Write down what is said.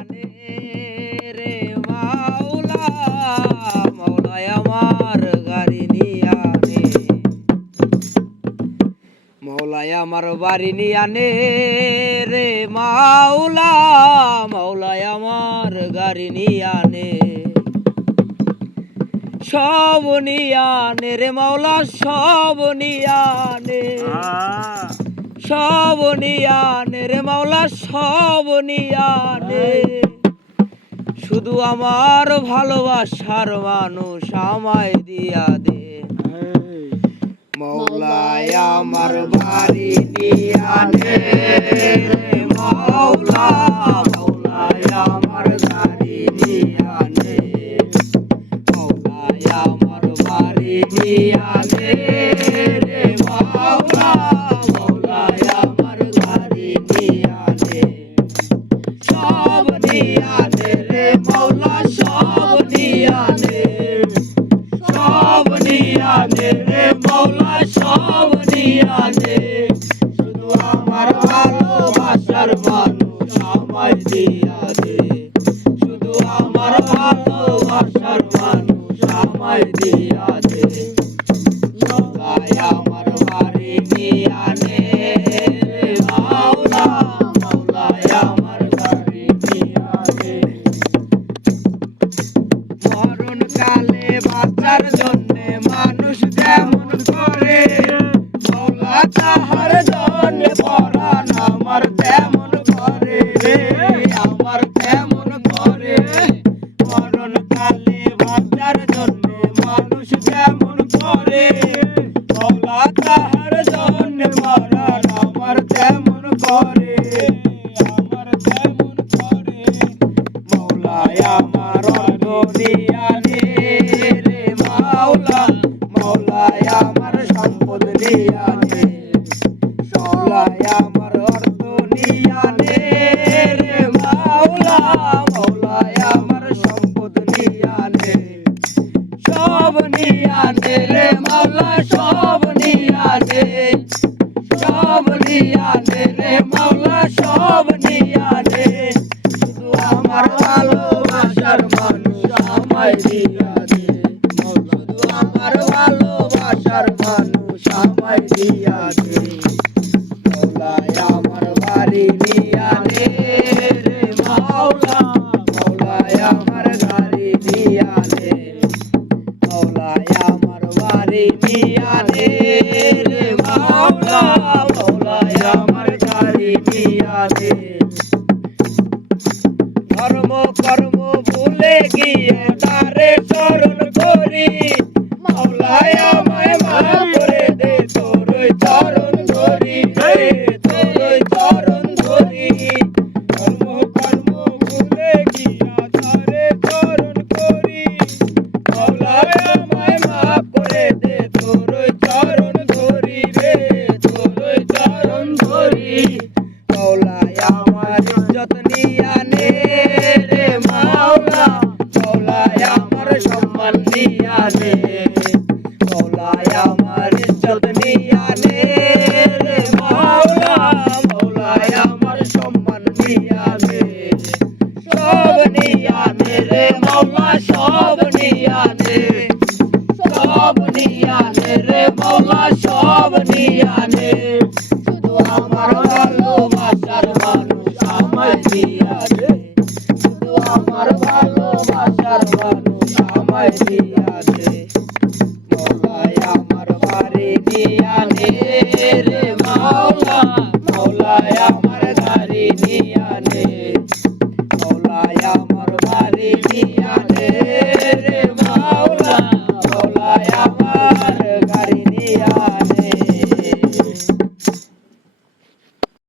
আনে রে মাওলা, মাওলায় আমার গাড়ি নিয়ে আনে, মাওলায় আমার বাড়ি নিয়ে আনে রে মাওলা, মাওলায় আমার গাড়ি নিয়ে আনে, সব নিয়ে আনে রে মাওলা, সব নিয়ে আনে, সব নিয়ে আনে রে মাওলা, সব নিয়ে আনে, শুধু আমার ভালোবাসার মানুষ আমায় দিয়া দে, মাওলায় আমার বাড়ি নিয়ে আনে রে মাওলা, মাওলায় আমার গাড়ি নিয়ে আনে, মাওলায় আমার বাড়ি নিয়ে আনে রে মাওলা, মাওলায় আমার গাড়ি নিয়ে আনে, সব নিয়ে আনে রে মাওলা, সব নিয়ে আনে, সব নিয়ে আনে রে মাওলা, সব নিয়ে আনে, শুধু আমার ভালোবাসার মানুষ আমায় দিয়া দে, শুধু আমার ভালোবাসার মানুষ আমায় দিয়া দে, মাওলায় আমার বাড়ি নিয়ে আনে রে মাওলা, মাওলায় আমার বাড়ি নিয়ে আনে, মরণ কালে বাঁচার জন্যে মানুষ যেমন করে, মাওলা তাহার জন্যে পরাণ আমার তেমন করে রে, আমার তেমন করে, মরণ কালে বাঁচার জন্যে মানুষ যেমন করে, মাওলা তাহার জন্যে পরাণ আমার তেমন করে, আমার তেমন করে, মাওলায় আমার দুনিয়ানে রে মাওলা, মাওলায় আমার সম্পদ নিয়ানে, মাওলায় আমার অর্থ নিয়ানে রে মাওলা, মাওলায় আমার সম্পদ নিয়ানে, সব নিয়ানে রে মাওলা, সব নিয়ানে, সব নিয়ানে রে মাওলা, সব নিয়ানে, শুধু আমার ভালোবাসার মানুষ আমায় দিয়া দে, শুধু আমার ভালোবাসার মানুষ আমায় দিয়া দে, মাওলায় আমার বাড়ি নিয়ে আনে রে মাওলা, মাওলায় আমার গাড়ি নিয়ে আনে, মাওলায় আমার বাড়ি নিয়ে আনে রে মাওলা, মাওলায় আমার গাড়ি নিয়ে আনে, ধর্ম কর্ম ভুলে গিয়ে তারে স্মরণ করি, মাওলায় আমায় মাফ করে দে, তোরই চরণ ধরি রে, তোরই চরণ ধরি, ধর্ম কর্ম ভুলে গিয়া তারে স্মরণ করি, মাওলায় আমায় মাফ করে দে, তোরই চরণ ধরি রে, তোরই চরণ ধরি, মাওলায় আমার ইজ্জত নিয়ে আনে রে মাওলা, মাওলায় আমার সম্মান নিয়ে আনে, মাওলায় আমার ইজ্জত নিয়ে আনে রে মাওলা, মাওলায় আমার সম্মান নিয়ে আনে, সব নিয়ে আনে রে মাওলা, সব নিয়ে আনে, সব নিয়ে আনে রে মাওলা, সব নিয়ে আনে, শুধু আমার ভালোবাসার মানুষ আমায় দিয়া দে, শুধু আমার ভালোবাসার মানুষ আমায় দিয়া দে, মাওলায় আমার বাড়ি নিয়ে আনে রে মাওলা, মাওলায় আমার গাড়ি নিয়ে